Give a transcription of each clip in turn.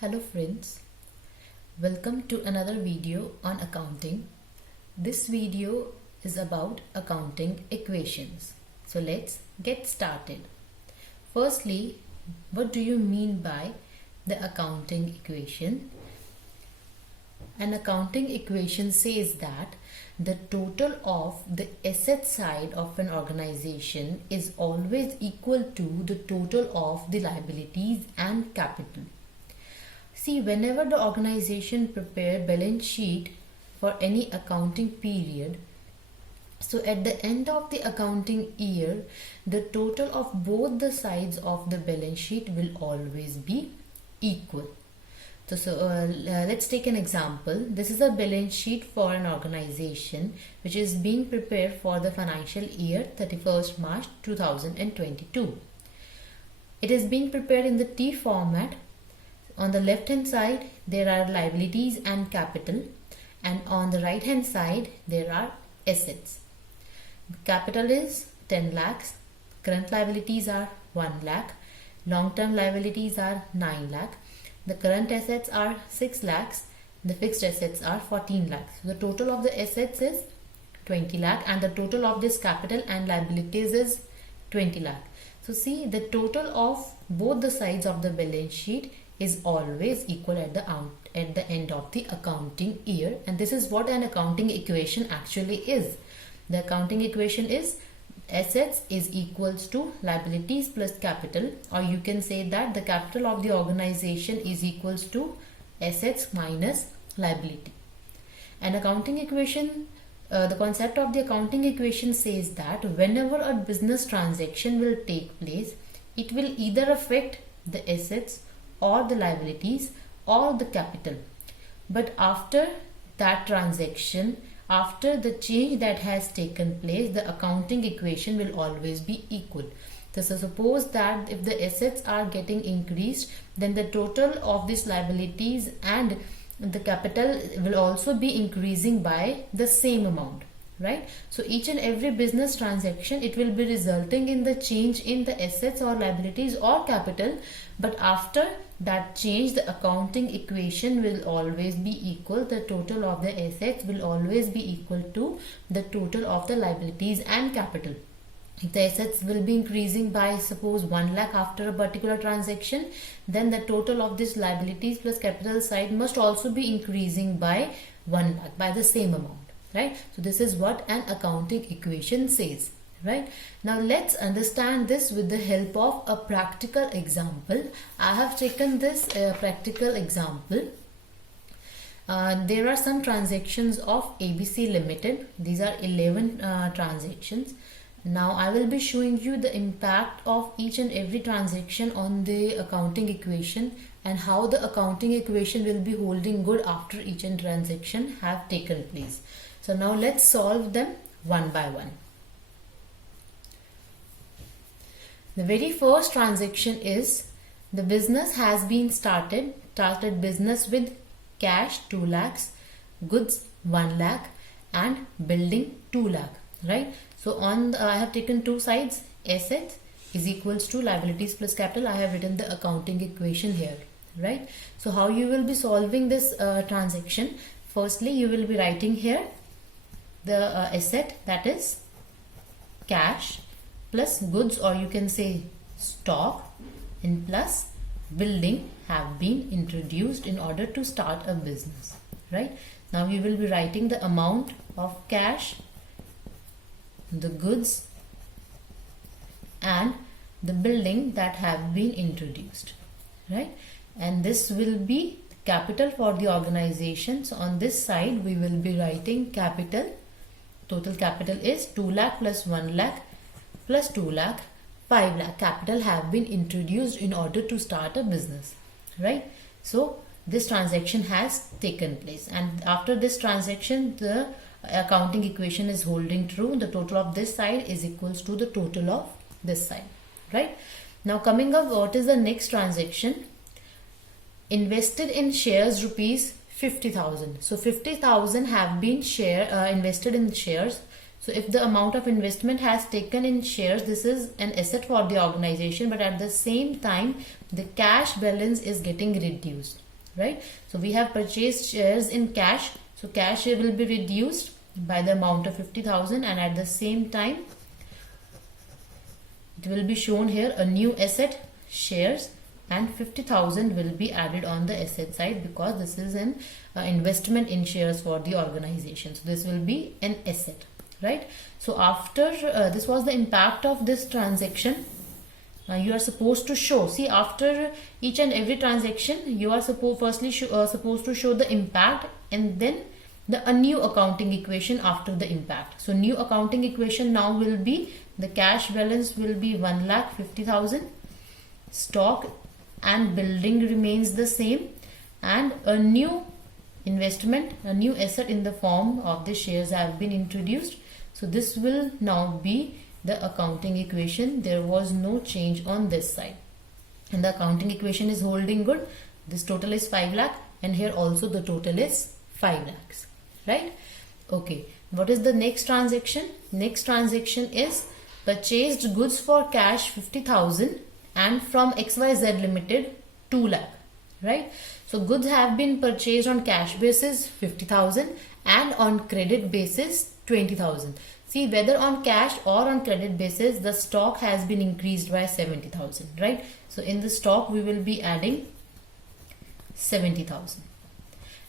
Hello friends, welcome to another video on accounting. This video is about accounting equations. So let's get started. Firstly, what do you mean by the accounting equation? An accounting equation says that the total of the asset side of an organization is always equal to the total of the liabilities and capital. See, whenever the organization prepare balance sheet for any accounting period, so at the end of the accounting year, the total of both the sides of the balance sheet will always be equal. Let's take an example. This is a balance sheet for an organization which is being prepared for the financial year 31st March 2022. It is being prepared in the T format. On the left hand side there are liabilities and capital, and on the right hand side there are assets. Capital is 10 lakhs, current liabilities are 1 lakh, long term liabilities are 9 lakh, the current assets are 6 lakhs, the fixed assets are 14 lakhs. So the total of the assets is 20 lakh and the total of this capital and liabilities is 20 lakh. So see, the total of both the sides of the balance sheet is always equal at the end of the accounting year, and this is what an accounting equation actually is. The accounting equation is assets is equals to liabilities plus capital, or you can say that the capital of the organization is equals to assets minus liability. An accounting equation, the concept of the accounting equation says that whenever a business transaction will take place, it will either affect the assets or the liabilities or the capital, but after that transaction, after the change that has taken place, the accounting equation will always be equal. So suppose that if the assets are getting increased, then the total of these liabilities and the capital will also be increasing by the same amount, right? So each and every business transaction, it will be resulting in the change in the assets or liabilities or capital, but after that change, the accounting equation will always be equal. The total of the assets will always be equal to the total of the liabilities and capital. If the assets will be increasing by suppose 1 lakh after a particular transaction, then the total of this liabilities plus capital side must also be increasing by 1 lakh by the same amount. Right? So this is what an accounting equation says. Right? Now let's understand this with the help of a practical example. I have taken this practical example. There are some transactions of ABC Limited. These are 11 transactions. Now I will be showing you the impact of each and every transaction on the accounting equation and how the accounting equation will be holding good after each and transaction have taken place. So now let's solve them one by one. The very first transaction is the business has been started business with cash 2 lakhs, goods 1 lakh and building 2 lakh, right? So on I have taken two sides, assets is equals to liabilities plus capital. I have written the accounting equation here, right? So how you will be solving this transaction? Firstly, you will be writing here the asset, that is cash, plus goods, or you can say stock, and plus building have been introduced in order to start a business, right? Now you will be writing the amount of cash, the goods and the building that have been introduced, right? And this will be capital for the organization. So on this side we will be writing capital. Total capital is 2 lakh plus 1 lakh plus 2 lakh, 5 lakh capital have been introduced in order to start a business, right? So this transaction has taken place, and after this transaction the accounting equation is holding true. The total of this side is equals to the total of this side, right? Now coming up, what is the next transaction? Invested in shares rupees 50,000. So 50,000 have been invested in shares. So if the amount of investment has taken in shares, this is an asset for the organization, but at the same time the cash balance is getting reduced. right? So we have purchased shares in cash, so cash will be reduced by the amount of 50,000, and at the same time it will be shown here a new asset, shares, and 50,000 will be added on the asset side because this is an investment in shares for the organization. So this will be an asset, right? So after this was the impact of this transaction. You are supposed to show, see, after each and every transaction you are supposed to show the impact and then a new accounting equation after the impact. So new accounting equation now will be the cash balance will be 1,50,000, stock and building remains the same, and a new investment, a new asset in the form of the shares have been introduced. So this will now be the accounting equation. There was no change on this side, and the accounting equation is holding good. This total is 5 lakh, and here also the total is 5 lakhs, right? Okay, what is the next transaction? Next transaction is purchased goods for cash 50,000 and from XYZ Limited 2 lakh, right? So goods have been purchased on cash basis 50,000 and on credit basis 20,000. See, whether on cash or on credit basis, the stock has been increased by 70,000, right? So in the stock we will be adding 70,000.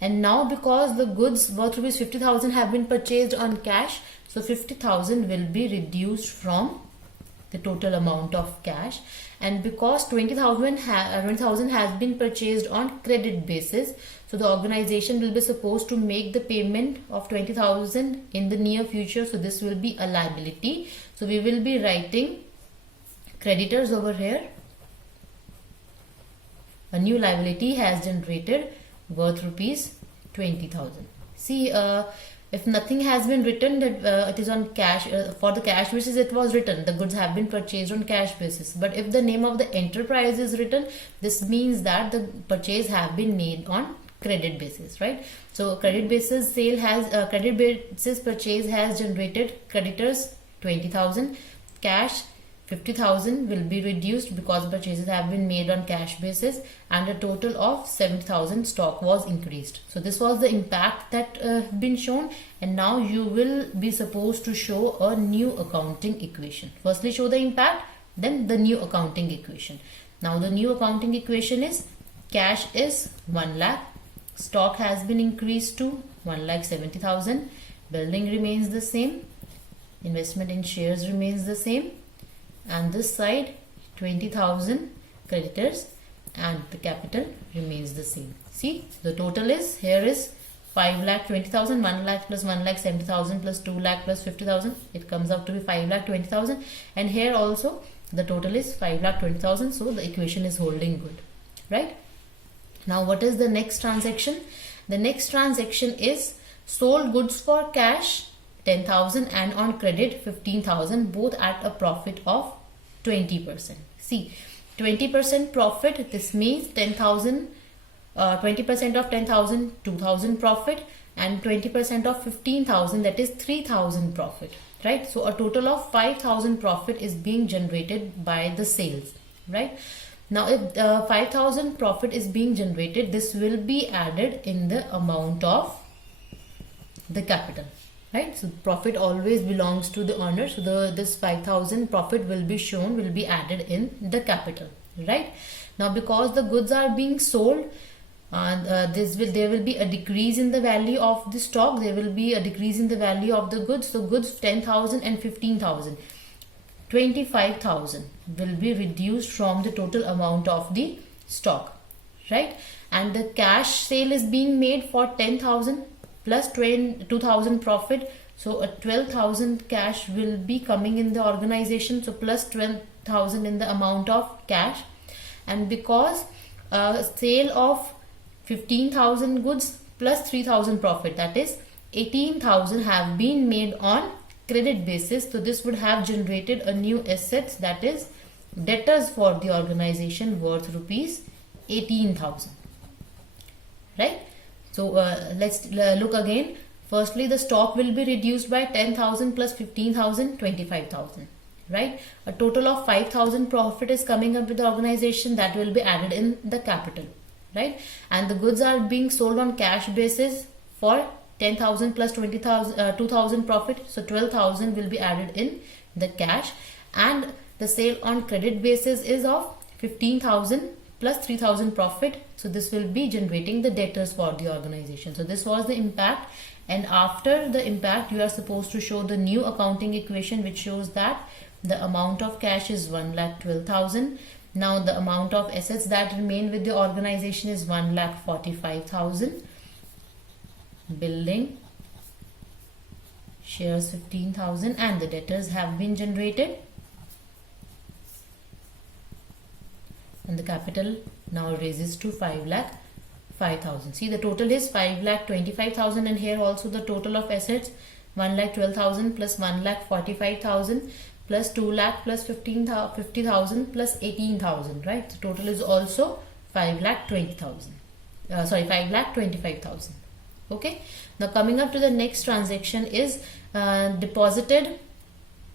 And now because the goods worth rupees 50,000 have been purchased on cash, so 50,000 will be reduced from the total amount of cash, and because 20,000 has been purchased on credit basis, so the organization will be supposed to make the payment of 20,000 in the near future. So this will be a liability. So we will be writing creditors over here. A new liability has generated worth rupees 20,000. See, if nothing has been written that it is on cash, for the cash basis it was written the goods have been purchased on cash basis, but if the name of the enterprise is written, this means that the purchase have been made on credit basis, right? So credit basis sale has credit basis purchase has generated creditors 20,000, cash 50,000 will be reduced because purchases have been made on cash basis, and a total of 70,000 stock was increased. So this was the impact that been shown, and now you will be supposed to show a new accounting equation. Firstly show the impact, then the new accounting equation. Now the new accounting equation is cash is 1 lakh, stock has been increased to 1,70,000, building remains the same, investment in shares remains the same, and this side 20,000 creditors, and the capital remains the same. See, the total is, here is 5,20,000, 1 lakh plus 1,70,000 plus 2 lakh plus 50,000, it comes out to be 5,20,000, and here also the total is 5,20,000. So the equation is holding good, right? Now what is the next transaction? The next transaction is sold goods for cash 10,000 and on credit 15,000, both at a profit of 20%. See, 20% profit, this means 10,000, 20% of 10,000, 2,000 profit, and 20% of 15,000, that is 3,000 profit, right? So a total of 5,000 profit is being generated by the sales, right? Now if 5,000 profit is being generated, this will be added in the amount of the capital, right? So profit always belongs to the owner, so this 5,000 profit will be shown, will be added in the capital, right? Now because the goods are being sold, there will be a decrease in the value of the stock, there will be a decrease in the value of the goods. So goods 10,000 and 15,000, 25,000 will be reduced from the total amount of the stock, right? And the cash sale is being made for 10,000 plus 2,000 profit, so a 12,000 cash will be coming in the organization, so plus 12,000 in the amount of cash. And because sale of 15,000 goods plus 3,000 profit, that is 18,000 have been made on credit basis, so this would have generated a new assets, that is debtors for the organization worth rupees 18,000, right? So let's look again. Firstly, the stock will be reduced by 10,000 plus 15,000, 25,000, right? A total of 5,000 profit is coming up with the organization, that will be added in the capital, right? And the goods are being sold on cash basis for 10,000 plus 20,000 2,000 profit, so 12,000 will be added in the cash. And the sale on credit basis is of 15,000 plus 3,000 profit, so this will be generating the debtors for the organization. So this was the impact, and after the impact you are supposed to show the new accounting equation, which shows that the amount of cash is 1,12,000. Now the amount of assets that remain with the organization is 1,45,000. Building, shares 15,000, and the debtors have been generated. And the capital now raises to 5,05,000. See, the total is 5,25,000, and here also the total of assets 1,12,000 plus 1,45,000 plus 2 lakh plus 50,000 plus 18,000, right? The total is also 5,20,000. 5,25,000. Okay. Now coming up to the next transaction is deposited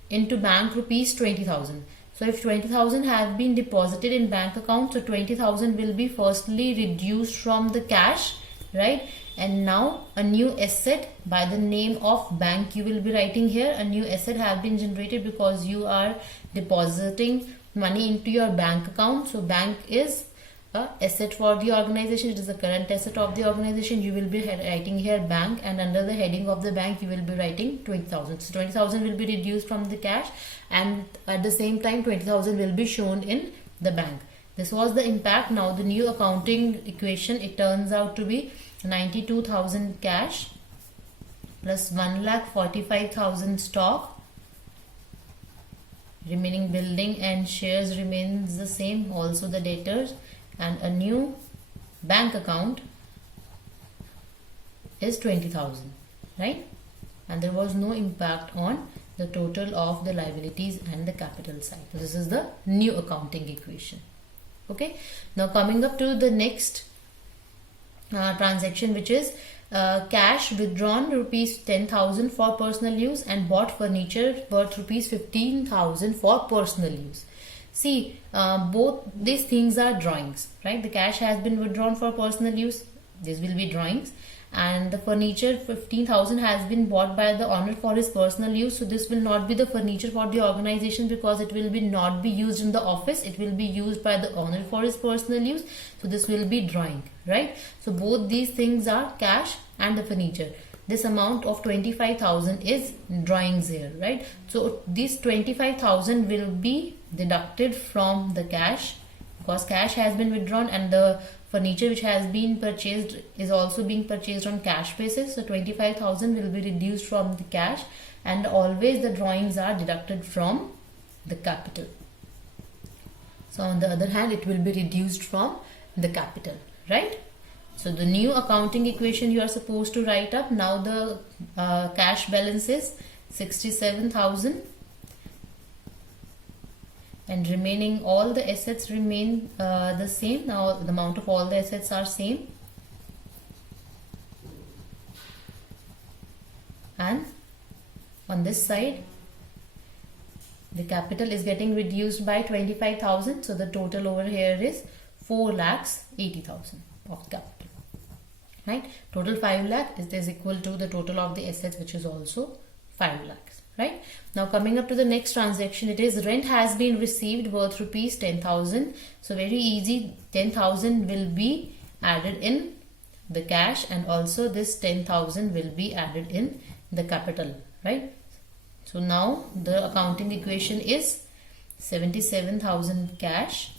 into bank rupees 20,000. So if 20,000 have been deposited in bank account, so 20,000 will be firstly reduced from the cash, right? And now a new asset by the name of bank you will be writing here. A new asset have been generated because you are depositing money into your bank account. So bank is a asset for the organization. It is the current asset of the organization. You will be writing here bank, and under the heading of the bank you will be writing 20,000. So 20,000 will be reduced from the cash, and at the same time 20,000 will be shown in the bank. This was the impact. Now the new accounting equation, it turns out to be 92,000 cash plus 1,45,000 stock. Remaining building and shares remains the same, also the debtors, and a new bank account is 20,000, right? And there was no impact on the total of the liabilities and the capital side. So this is the new accounting equation. Okay, now coming up to the next transaction, which is cash withdrawn rupees 10,000 for personal use and bought furniture worth rupees 15,000 for personal use. See, both these things are drawings, right? The cash has been withdrawn for personal use. This will be drawings. And the furniture 15,000 has been bought by the owner for his personal use. So this will not be the furniture for the organization, because it will be not be used in the office. It will be used by the owner for his personal use. So this will be drawing, right? So both these things are cash and the furniture. This amount of 25,000 is drawings here, right? So this 25,000 will be deducted from the cash, because cash has been withdrawn, and the furniture which has been purchased is also being purchased on cash basis. So 25,000 will be reduced from the cash, and always the drawings are deducted from the capital. So on the other hand, it will be reduced from the capital, right? So the new accounting equation you are supposed to write up. Now the cash balance is 67,000, and remaining all the assets remain the same. Now the amount of all the assets are same, and on this side the capital is getting reduced by 25,000. So the total over here is 4,80,000 of capital, right? Total 5 lakh is equal to the total of the assets, which is also 5 lakhs, right? Now coming up to the next transaction, it is rent has been received worth rupees 10,000. So very easy, 10,000 will be added in the cash, and also this 10,000 will be added in the capital, right? So now the accounting equation is 77,000 cash,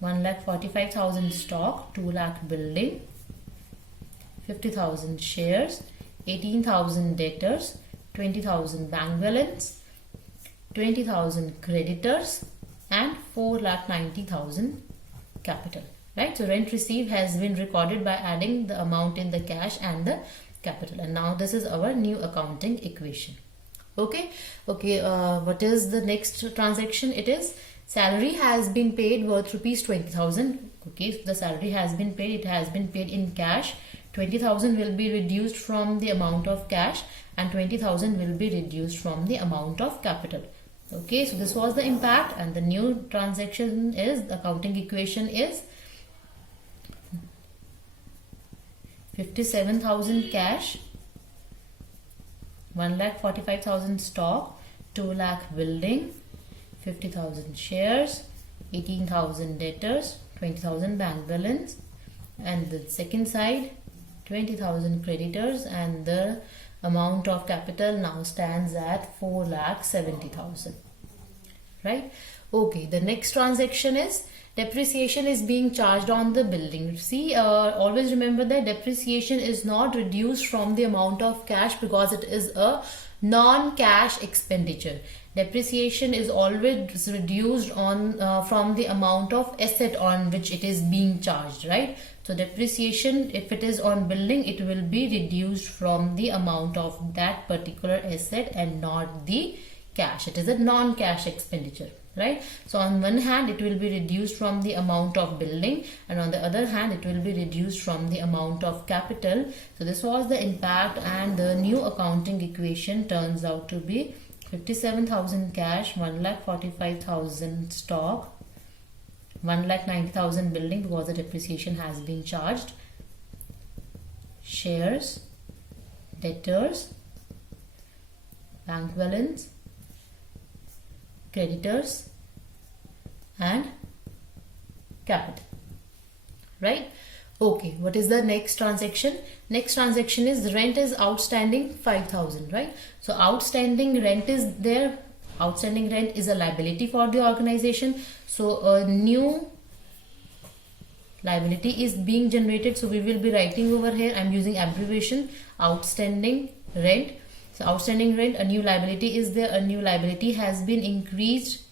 1,45,000 stock, 2 lakh building, 50,000 shares, 18,000 debtors, 20,000 bank balance, 20,000 creditors, and 4,90,000 capital, right? So rent received has been recorded by adding the amount in the cash and the capital, and now this is our new accounting equation. Okay, what is the next transaction? It is salary has been paid worth rupees 20,000. Okay, so the salary has been paid. It has been paid in cash. 20,000 will be reduced from the amount of cash, and 20,000 will be reduced from the amount of capital. Okay, so this was the impact, and the new transaction is, the accounting equation is 57,000 cash, 1,45,000 stock, 2 lakh building, 50,000 shares, 18,000 debtors, 20,000 bank balance, and the second side 20,000 creditors, and the amount of capital now stands at 4,70,000. Right? Okay, the next transaction is depreciation is being charged on the building. See, always remember that depreciation is not reduced from the amount of cash because it is a non-cash expenditure. Depreciation is always reduced on from the amount of asset on which it is being charged, right? So depreciation, if it is on building, it will be reduced from the amount of that particular asset and not the cash. It is a non-cash expenditure, right? So on one hand it will be reduced from the amount of building, and on the other hand it will be reduced from the amount of capital. So this was the impact, and the new accounting equation turns out to be 57,000 cash, 1,45,000 stock, 1,90,000 building because the depreciation has been charged, shares, debtors, bank balance, creditors, and capital. Right? Okay, what is the next transaction? Next transaction is rent is outstanding 5,000, right? So outstanding rent is there. Outstanding rent is a liability for the organization. So a new liability is being generated. So we will be writing over here, I'm using abbreviation, outstanding rent. So outstanding rent, a new liability is there. A new liability has been increased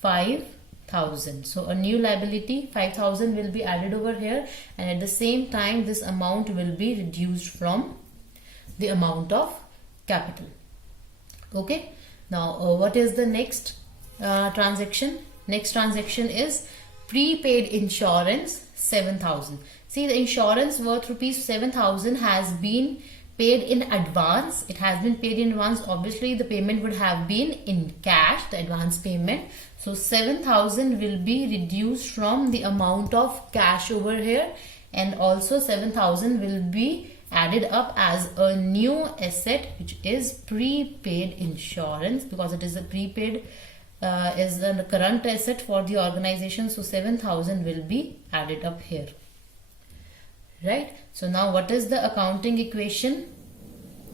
5,000. So a new liability 5,000 will be added over here, and at the same time this amount will be reduced from the amount of capital. Okay. Now what is the next transaction? Next transaction is prepaid insurance 7,000. See, the insurance worth rupees 7,000 has been paid in advance. It has been paid in advance. Obviously the payment would have been in cash, the advance payment. So 7,000 will be reduced from the amount of cash over here, and also 7,000 will be added up as a new asset, which is prepaid insurance, because it is a prepaid is the current asset for the organization. So 7,000 will be added up here. Right? So now what is the accounting equation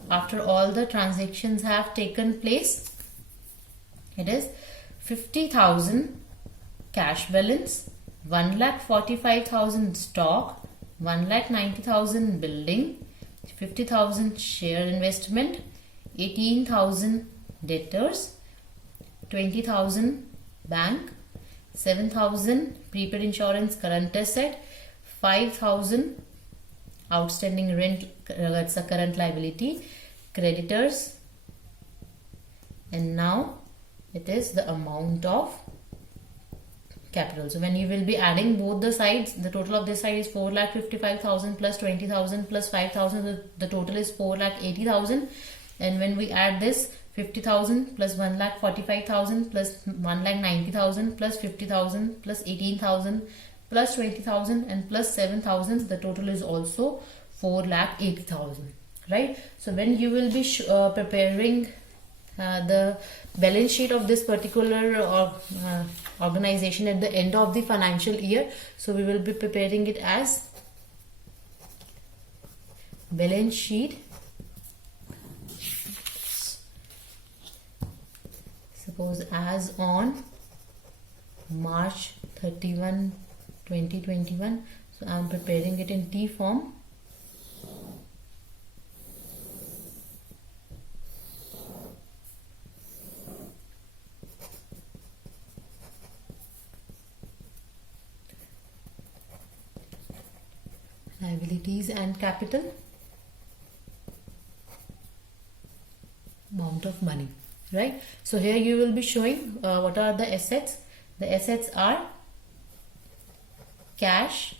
after all the transactions have taken place? It is 50,000 cash balance, 1,45,000 stock, 1,90,000 building, 50,000 share investment, 18,000 debtors, 20,000 bank, 7,000 prepaid insurance current asset, 5,000 outstanding rent, that's a current liability, creditors, and now it is the amount of capital. So when you will be adding both the sides, the total of this side is 4,55,000 plus 20,000 plus 5,000, the total is 4,80,000. And when we add this 50,000 plus 1,45,000 plus 1,90,000 plus 50,000 plus 18,000 plus 20,000 and plus 7,000, the total is also 4,80,000. Right? So when you will be preparing the balance sheet of this particular organization at the end of the financial year, so we will be preparing it as balance sheet, suppose as on March 31, 2021. So I am preparing it in T form. Liabilities and capital, amount of money. Right? So here you will be showing what are the assets. The assets are cash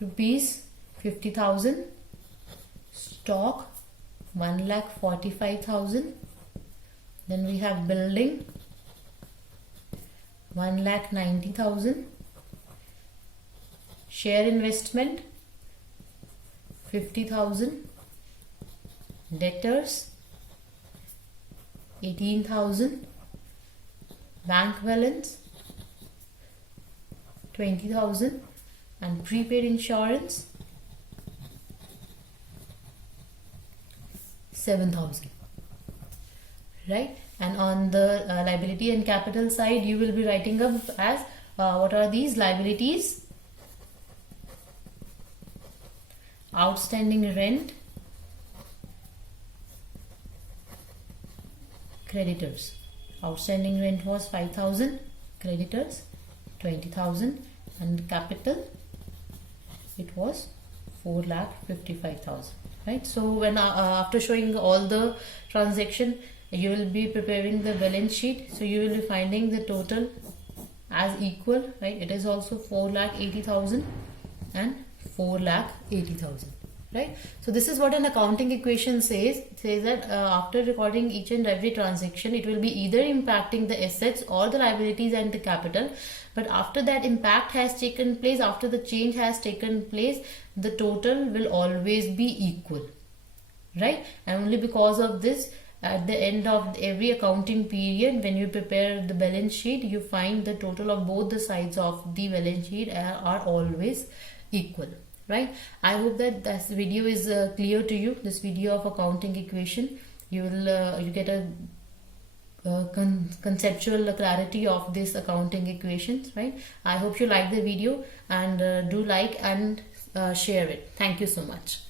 rupees 50,000, stock 1,45,000, Then we have building 1,90,000. Share investment 50,000. Debtors 18,000. Bank balance 20,000. And prepaid insurance 7,000. Right? And on the liability and capital side, you will be writing up as what are these liabilities? Outstanding rent, creditors. Outstanding rent was 5,000, creditors 20,000, and capital it was 4,55,000. Right? So when after showing all the transaction, you will be preparing the balance sheet. So you will be finding the total as equal, right? It is also 4,80,000 and 4,80,000. Right? So this is what an accounting equation says. It says that after recording each and every transaction, it will be either impacting the assets or the liabilities and the capital. But after that impact has taken place, after the change has taken place, the total will always be equal. Right? And only because of this, at the end of every accounting period, when you prepare the balance sheet, you find the total of both the sides of the balance sheet are always equal. Right? I hope that this video is clear to you. This video of accounting equation, you will you get a conceptual clarity of this accounting equations. Right? I hope you like the video, and do like and share it. Thank you so much.